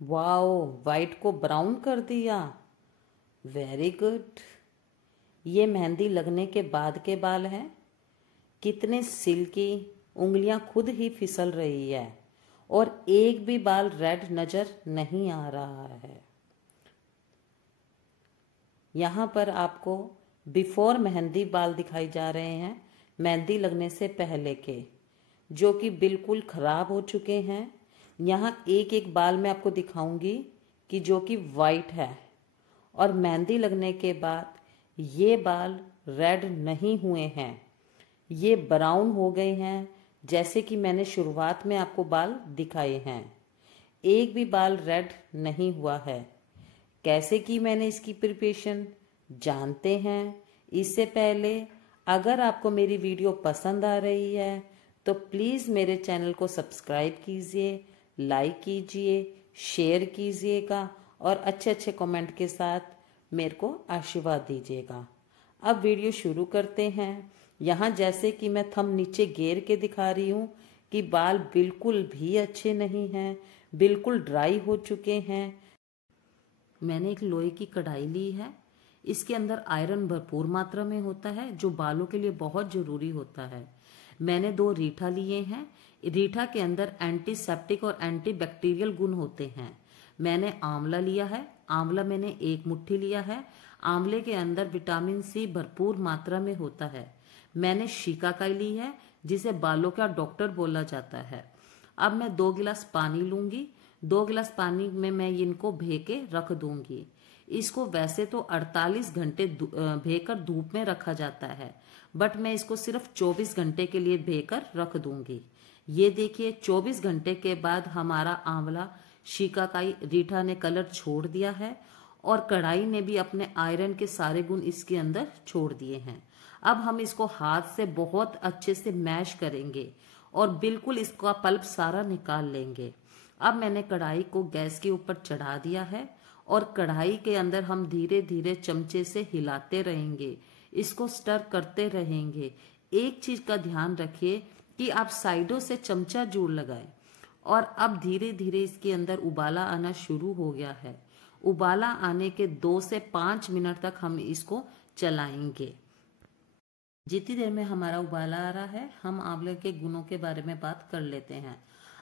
Wow, white को brown कर दिया। Very good. ये मेहंदी लगने के बाद के बाल हैं। कितने सिल्की, उंगलियां खुद ही फिसल रही है और एक भी बाल रेड नजर नहीं आ रहा है। यहाँ पर आपको बिफोर मेहंदी बाल दिखाई जा रहे हैं, मेहंदी लगने से पहले के, जो कि बिल्कुल खराब हो चुके हैं। यहाँ एक एक बाल मैं आपको दिखाऊंगी कि जो कि वाइट है, और मेहंदी लगने के बाद ये बाल रेड नहीं हुए हैं, ये ब्राउन हो गए हैं, जैसे कि मैंने शुरुआत में आपको बाल दिखाए हैं। एक भी बाल रेड नहीं हुआ है। कैसे की मैंने इसकी प्रिपरेशन जानते हैं। इससे पहले अगर आपको मेरी वीडियो पसंद आ रही है तो प्लीज़ मेरे चैनल को सब्सक्राइब कीजिए, लाइक कीजिए, शेयर कीजिएगा और अच्छे अच्छे कमेंट के साथ मेरे को आशीर्वाद दीजिएगा। अब वीडियो शुरू करते हैं। यहाँ जैसे कि मैं थंब नीचे घेर के दिखा रही हूँ कि बाल बिल्कुल भी अच्छे नहीं हैं, बिल्कुल ड्राई हो चुके हैं। मैंने एक लोहे की कढ़ाई ली है। इसके अंदर आयरन भरपूर मात्रा में होता है, जो बालों के लिए बहुत ज़रूरी होता है। मैंने 2 रीठा लिए हैं। रीठा के अंदर एंटीसेप्टिक और एंटीबैक्टीरियल गुण होते हैं। मैंने आंवला लिया है। आंवला मैंने 1 मुट्ठी लिया है। आंवले के अंदर विटामिन सी भरपूर मात्रा में होता है। मैंने शिकाकाई ली है, जिसे बालों का डॉक्टर बोला जाता है। अब मैं 2 गिलास पानी लूंगी। 2 गिलास पानी में मैं इनको भे के रख दूंगी। इसको वैसे तो 48 घंटे भेकर धूप में रखा जाता है, बट मैं इसको सिर्फ 24 घंटे के लिए भेकर रख दूंगी। ये देखिए 24 घंटे के बाद हमारा आंवला शिकाकाई रीठा ने कलर छोड़ दिया है और कढ़ाई ने भी अपने आयरन के सारे गुण इसके अंदर छोड़ दिए हैं। अब हम इसको हाथ से बहुत अच्छे से मैश करेंगे और बिल्कुल इसका पल्प सारा निकाल लेंगे। अब मैंने कढ़ाई को गैस के ऊपर चढ़ा दिया है और कढ़ाई के अंदर हम धीरे धीरे चमचे से हिलाते रहेंगे, इसको स्टर करते रहेंगे। एक चीज का ध्यान रखिए कि आप साइडों से चमचा जरूर लगाएं। और अब धीरे धीरे इसके अंदर उबाला आना शुरू हो गया है। उबाला आने के 2 से 5 मिनट तक हम इसको चलाएंगे। जितनी देर में हमारा उबाला आ रहा है, हम आंवले के गुणों के बारे में बात कर लेते हैं।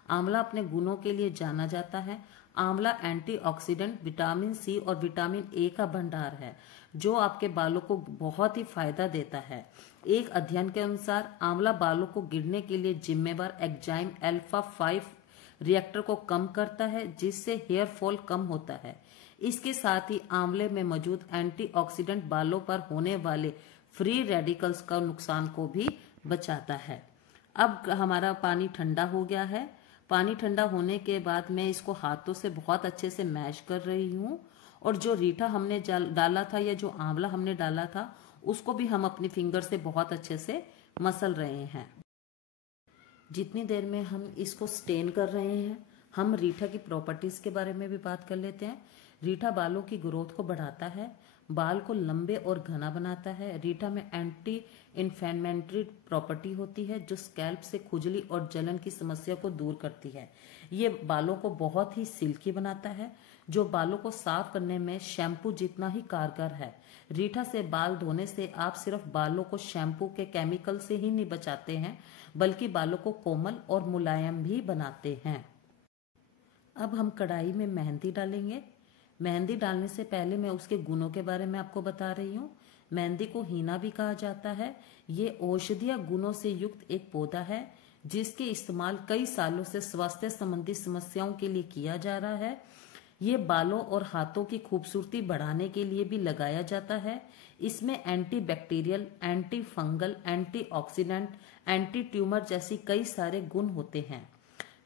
आंवला अपने गुणों के लिए जाना जाता है। आंवला एंटीऑक्सीडेंट, विटामिन सी और विटामिन ए का भंडार है, जो आपके बालों को बहुत ही फायदा देता है। एक अध्ययन के अनुसार आंवला बालों को गिरने के लिए जिम्मेवार एंजाइम अल्फा 5 रिएक्टर को कम करता है, जिससे हेयर फॉल कम होता है। इसके साथ ही आंवले में मौजूद एंटीऑक्सीडेंट बालों पर होने वाले फ्री रेडिकल्स का नुकसान को भी बचाता है। अब हमारा पानी ठंडा हो गया है। पानी ठंडा होने के बाद मैं इसको हाथों से बहुत अच्छे से मैश कर रही हूँ, और जो रीठा हमने डाला था या जो आंवला हमने डाला था, उसको भी हम अपनी फिंगर से बहुत अच्छे से मसल रहे हैं। जितनी देर में हम इसको स्टेन कर रहे हैं, हम रीठा की प्रॉपर्टीज के बारे में भी बात कर लेते हैं। रीठा बालों की ग्रोथ को बढ़ाता है, बाल को लंबे और घना बनाता है। रीठा में एंटी इन्फ्लेमेटरी प्रॉपर्टी होती है, जो स्कैल्प से खुजली और जलन की समस्या को दूर करती है। ये बालों को बहुत ही सिल्की बनाता है, जो बालों को साफ करने में शैम्पू जितना ही कारगर है। रीठा से बाल धोने से आप सिर्फ बालों को शैम्पू के केमिकल से ही नहीं बचाते हैं, बल्कि बालों को कोमल और मुलायम भी बनाते हैं। अब हम कढ़ाई में मेहंदी डालेंगे। मेहंदी डालने से पहले मैं उसके गुणों के बारे में आपको बता रही हूँ। मेहंदी को हीना भी कहा जाता है। ये औषधीय गुणों से युक्त एक पौधा है, जिसके इस्तेमाल कई सालों से स्वास्थ्य संबंधी समस्याओं के लिए किया जा रहा है। ये बालों और हाथों की खूबसूरती बढ़ाने के लिए भी लगाया जाता है। इसमें antibacterial, anti fungal, antioxidant, anti tumour जैसी कई सारे गुण होते हैं।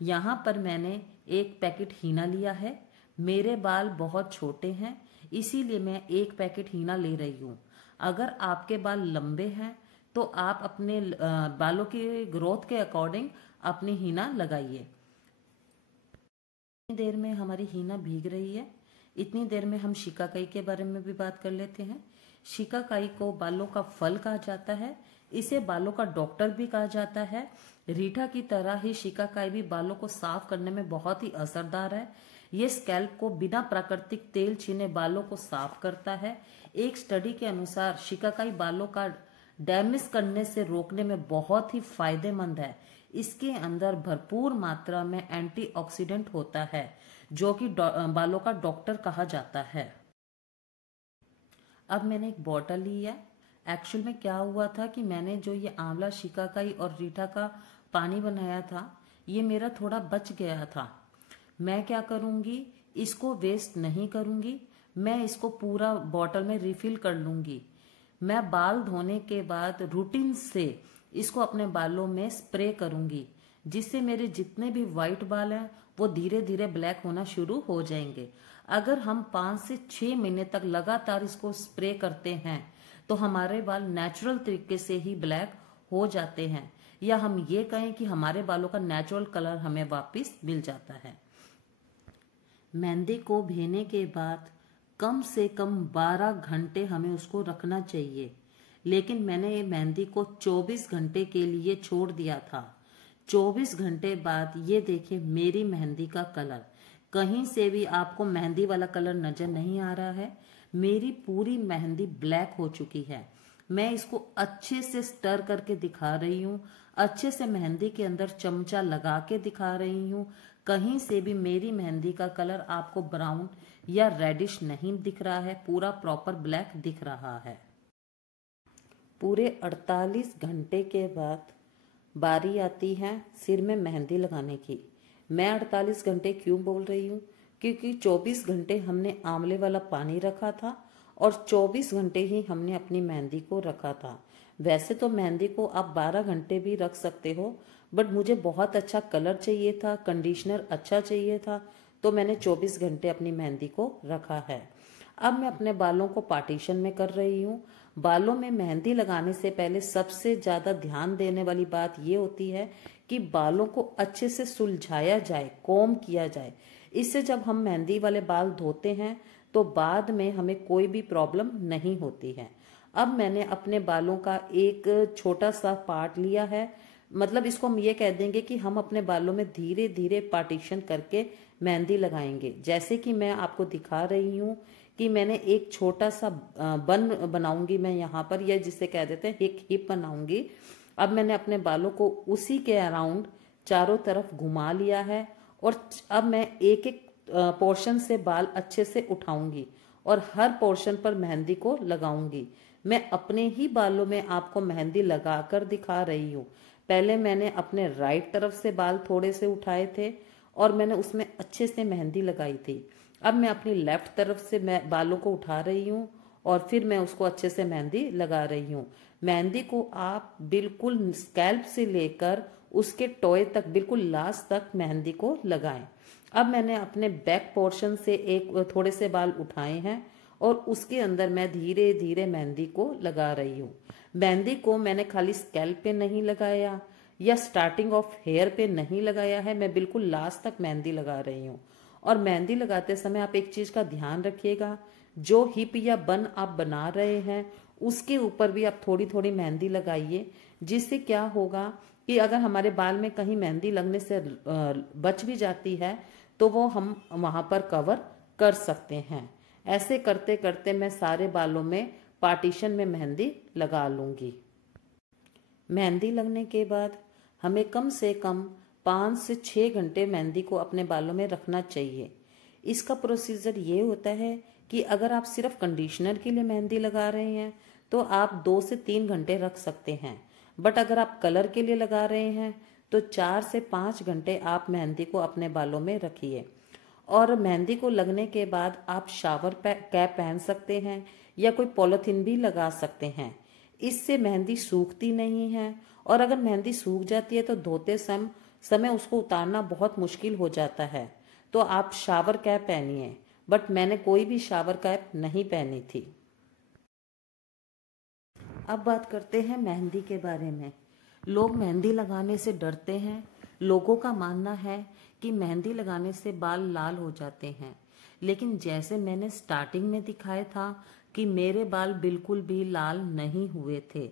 यहाँ पर मैंने 1 पैकेट हीना लिया है। मेरे बाल बहुत छोटे हैं, इसीलिए मैं 1 पैकेट हीना ले रही हूँ। अगर आपके बाल लंबे हैं तो आप अपने बालों की ग्रोथ के अकॉर्डिंग अपनी हीना लगाइए। इतनी देर में हमारी हीना भीग रही है। इतनी देर में हम शिकाकाई के बारे में भी बात कर लेते हैं। शिकाकाई को बालों का फल कहा जाता है। इसे बालों का डॉक्टर भी कहा जाता है। रीठा की तरह ही शिकाकाई भी बालों को साफ करने में बहुत ही असरदार है। ये स्कैल्प को बिना प्राकृतिक तेल छीने बालों को साफ करता है। एक स्टडी के अनुसार शिकाकाई बालों का डैमेज करने से रोकने में बहुत ही फायदेमंद है। इसके अंदर भरपूर मात्रा में एंटीऑक्सीडेंट होता है, जो कि बालों का डॉक्टर कहा जाता है। अब मैंने एक बॉटल ली है। एक्चुअल में क्या हुआ था कि मैंने जो ये आंवला, शिकाकाई और रीठा का पानी बनाया था, ये मेरा थोड़ा बच गया था। मैं क्या करूंगी, इसको वेस्ट नहीं करूंगी, मैं इसको पूरा बॉटल में रिफिल कर लूंगी। मैं बाल धोने के बाद रूटीन से इसको अपने बालों में स्प्रे करूंगी, जिससे मेरे जितने भी वाइट बाल हैं वो धीरे धीरे ब्लैक होना शुरू हो जाएंगे। अगर हम 5 से 6 महीने तक लगातार इसको स्प्रे करते हैं तो हमारे बाल नेचुरल तरीके से ही ब्लैक हो जाते हैं, या हम ये कहें कि हमारे बालों का नेचुरल कलर हमें वापस मिल जाता है। मेहंदी को भेने के बाद कम से कम 12 घंटे हमें उसको रखना चाहिए, लेकिन मैंने ये मेहंदी को 24 घंटे के लिए छोड़ दिया था। 24 घंटे बाद ये देखिए मेरी मेहंदी का कलर, कहीं से भी आपको मेहंदी वाला कलर नजर नहीं आ रहा है। मेरी पूरी मेहंदी ब्लैक हो चुकी है। मैं इसको अच्छे से स्टर करके दिखा रही हूँ, अच्छे से मेहंदी के अंदर चमचा लगा के दिखा रही हूँ। कहीं से भी मेरी मेहंदी का कलर आपको ब्राउन या रेडिश नहीं दिख रहा है, पूरा प्रॉपर ब्लैक दिख रहा है। पूरे 48 घंटे के बाद बारी आती है सिर में मेहंदी लगाने की। मैं 48 घंटे क्यों बोल रही हूँ, क्योंकि 24 घंटे हमने आंवले वाला पानी रखा था और 24 घंटे ही हमने अपनी मेहंदी को रखा था। वैसे तो मेहंदी को आप 12 घंटे भी रख सकते हो, बट मुझे बहुत अच्छा कलर चाहिए था, कंडीशनर अच्छा चाहिए था, तो मैंने 24 घंटे अपनी मेहंदी को रखा है। अब मैं अपने बालों को पार्टीशन में कर रही हूँ। बालों में मेहंदी लगाने से पहले सबसे ज़्यादा ध्यान देने वाली बात ये होती है कि बालों को अच्छे से सुलझाया जाए, कोम किया जाए। इससे जब हम मेहंदी वाले बाल धोते हैं तो बाद में हमें कोई भी प्रॉब्लम नहीं होती है। अब मैंने अपने बालों का एक छोटा सा पार्ट लिया है, मतलब इसको हम ये कह देंगे कि हम अपने बालों में धीरे धीरे पार्टीशन करके मेहंदी लगाएंगे। जैसे कि मैं आपको दिखा रही हूँ कि मैंने एक छोटा सा बन बनाऊंगी मैं यहाँ पर, या जिसे कह देते हैं एक हिप बनाऊंगी। अब मैंने अपने बालों को उसी के अराउंड चारों तरफ घुमा लिया है और अब मैं एक एक पोर्शन से बाल अच्छे से उठाऊंगी और हर पोर्शन पर मेहंदी को लगाऊंगी। मैं अपने ही बालों में आपको मेहंदी लगाकर दिखा रही हूँ। पहले मैंने अपने राइट तरफ से बाल थोड़े से उठाए थे और मैंने उसमें अच्छे से मेहंदी लगाई थी। अब मैं अपनी लेफ्ट तरफ से मैं बालों को उठा रही हूँ और फिर मैं उसको अच्छे से मेहंदी लगा रही हूँ। मेहंदी को आप बिल्कुल स्कैल्प से लेकर उसके टॉय तक, बिल्कुल लास्ट तक मेहंदी को लगाएं। अब मैंने अपने बैक पोर्शन से एक थोड़े से बाल उठाए हैं और उसके अंदर मैं धीरे धीरे मेहंदी को लगा रही हूँ। मेहंदी को मैंने खाली स्कैल्प पे नहीं लगाया या स्टार्टिंग ऑफ हेयर पे नहीं लगाया है, मैं बिल्कुल लास्ट तक मेहंदी लगा रही हूँ। और मेहंदी लगाते समय आप एक चीज का ध्यान रखिएगा, जो हिप या बन आप बना रहे हैं उसके ऊपर भी आप थोड़ी थोड़ी मेहंदी लगाइए। जिससे क्या होगा कि अगर हमारे बाल में कहीं मेहंदी लगने से बच भी जाती है तो वो हम वहां पर कवर कर सकते हैं। ऐसे करते करते मैं सारे बालों में पार्टीशन में मेहंदी लगा लूंगी। मेहंदी लगने के बाद हमें कम से कम 5 से 6 घंटे मेहंदी को अपने बालों में रखना चाहिए। इसका प्रोसीजर ये होता है कि अगर आप सिर्फ कंडीशनर के लिए मेहंदी लगा रहे हैं तो आप 2 से 3 घंटे रख सकते हैं, बट अगर आप कलर के लिए लगा रहे हैं तो 4 से 5 घंटे आप मेहंदी को अपने बालों में रखिए। और मेहंदी को लगने के बाद आप शावर कैप पहन सकते हैं या कोई पॉलिथीन भी लगा सकते हैं। इससे मेहंदी सूखती नहीं है, और अगर मेहंदी सूख जाती है तो धोते समय उसको उतारना बहुत मुश्किल हो जाता है। तो आप शावर कैप पहनिए, बट मैंने कोई भी शावर कैप नहीं पहनी थी। अब बात करते हैं मेहंदी के बारे में। लोग मेहंदी लगाने से डरते हैं। लोगों का मानना है कि मेहंदी लगाने से बाल लाल हो जाते हैं, लेकिन जैसे मैंने स्टार्टिंग में दिखाया था कि मेरे बाल बिल्कुल भी लाल नहीं हुए थे।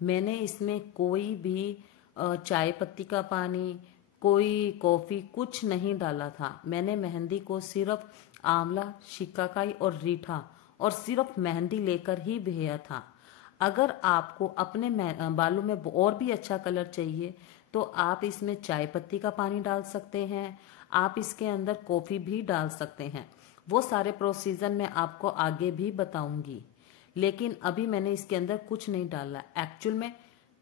मैंने इसमें कोई भी चाय पत्ती का पानी, कोई कॉफ़ी कुछ नहीं डाला था। मैंने मेहंदी को सिर्फ आंवला, शिकाकाई और रीठा और सिर्फ मेहंदी लेकर ही भेजा था। अगर आपको अपने बालों में और भी अच्छा कलर चाहिए तो आप इसमें चाय पत्ती का पानी डाल सकते हैं। आप इसके अंदर कॉफ़ी भी डाल सकते हैं। वो सारे प्रोसीजर मैं आपको आगे भी बताऊंगी, लेकिन अभी मैंने इसके अंदर कुछ नहीं डाला। एक्चुअल में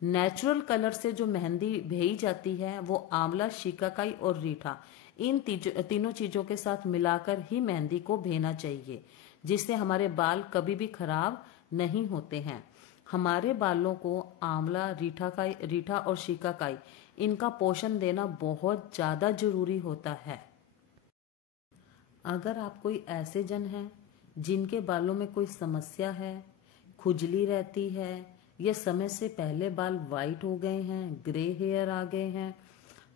नेचुरल कलर से जो मेहंदी भेजी जाती है वो आंवला, शिकाकाई और रीठा, इन तीनों चीज़ों के साथ मिलाकर ही मेहंदी को भेजना चाहिए, जिससे हमारे बाल कभी भी खराब नहीं होते हैं। हमारे बालों को आंवला, रीठा और शिकाकाई इनका पोषण देना बहुत ज़्यादा जरूरी होता है। अगर आप कोई ऐसे जन हैं जिनके बालों में कोई समस्या है, खुजली रहती है या समय से पहले बाल वाइट हो गए हैं, ग्रे हेयर आ गए हैं,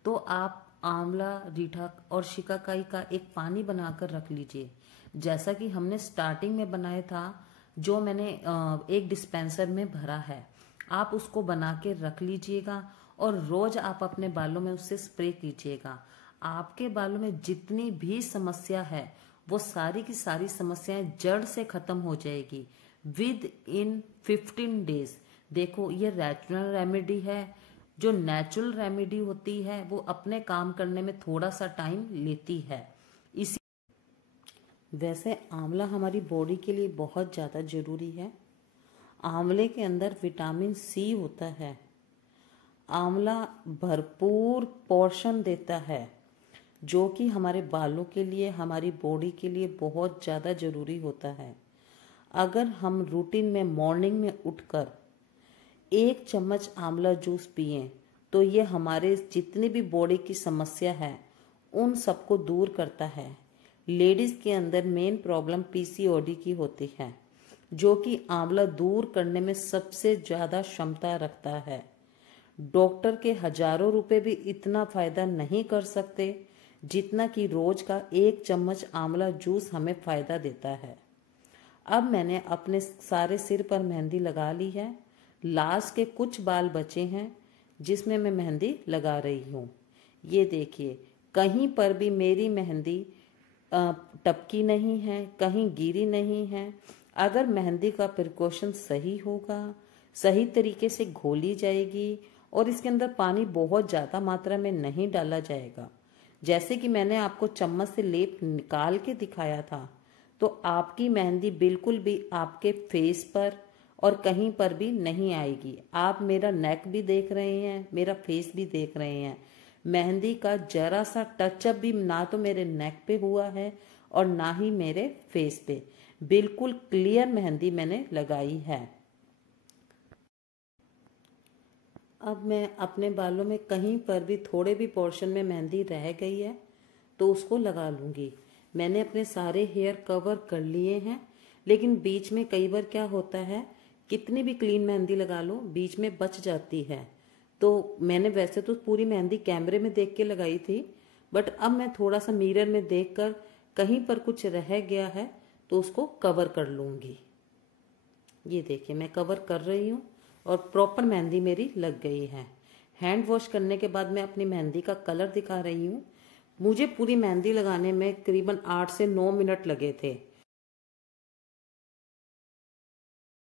तो आप आंवला, रीठा और शिकाकाई का एक पानी बनाकर रख लीजिए, जैसा कि हमने स्टार्टिंग में बनाया था, जो मैंने एक डिस्पेंसर में भरा है। आप उसको बना के रख लीजिएगा और रोज आप अपने बालों में उससे स्प्रे कीजिएगा। आपके बालों में जितनी भी समस्या है वो सारी की सारी समस्याएं जड़ से खत्म हो जाएगी विद इन 15 डेज। देखो, ये नेचुरल रेमेडी है। जो नेचुरल रेमेडी होती है वो अपने काम करने में थोड़ा सा टाइम लेती है। इसी वैसे आंवला हमारी बॉडी के लिए बहुत ज़्यादा ज़रूरी है। आंवले के अंदर विटामिन सी होता है। आंवला भरपूर पोषण देता है, जो कि हमारे बालों के लिए, हमारी बॉडी के लिए बहुत ज़्यादा ज़रूरी होता है। अगर हम रूटीन में मॉर्निंग में उठकर 1 चम्मच आंवला जूस पिएं तो ये हमारे जितनी भी बॉडी की समस्या है उन सबको दूर करता है। लेडीज़ के अंदर मेन प्रॉब्लम पीसीओडी की होती है, जो कि आंवला दूर करने में सबसे ज़्यादा क्षमता रखता है। डॉक्टर के हजारों रुपए भी इतना फायदा नहीं कर सकते जितना कि रोज का 1 चम्मच आंवला जूस हमें फायदा देता है। अब मैंने अपने सारे सिर पर मेहंदी लगा ली है। लास्ट के कुछ बाल बचे हैं जिसमें मैं मेहंदी लगा रही हूँ। ये देखिए, कहीं पर भी मेरी मेहंदी टपकी नहीं है, कहीं गिरी नहीं है। अगर मेहंदी का प्रिकॉशन सही होगा, सही तरीके से घोली जाएगी और इसके अंदर पानी बहुत ज़्यादा मात्रा में नहीं डाला जाएगा, जैसे कि मैंने आपको चम्मच से लेप निकाल के दिखाया था, तो आपकी मेहंदी बिल्कुल भी आपके फेस पर और कहीं पर भी नहीं आएगी। आप मेरा नेक भी देख रहे हैं, मेरा फेस भी देख रहे हैं। मेहंदी का जरा सा टचअप भी ना तो मेरे नेक पे हुआ है और ना ही मेरे फेस पे। बिल्कुल क्लियर मेहंदी मैंने लगाई है। अब मैं अपने बालों में कहीं पर भी थोड़े भी पोर्शन में मेहंदी रह गई है तो उसको लगा लूँगी। मैंने अपने सारे हेयर कवर कर लिए हैं, लेकिन बीच में कई बार क्या होता है, कितनी भी क्लीन मेहंदी लगा लो बीच में बच जाती है। तो मैंने वैसे तो पूरी मेहंदी कैमरे में देख के लगाई थी, बट अब मैं थोड़ा सा मिरर में देखकर कहीं पर कुछ रह गया है तो उसको कवर कर लूँगी। ये देखिए, मैं कवर कर रही हूँ और प्रॉपर मेहंदी मेरी लग गई है। हैंड वॉश करने के बाद मैं अपनी मेहंदी का कलर दिखा रही हूँ। मुझे पूरी मेहंदी लगाने में करीबन 8 से 9 मिनट लगे थे।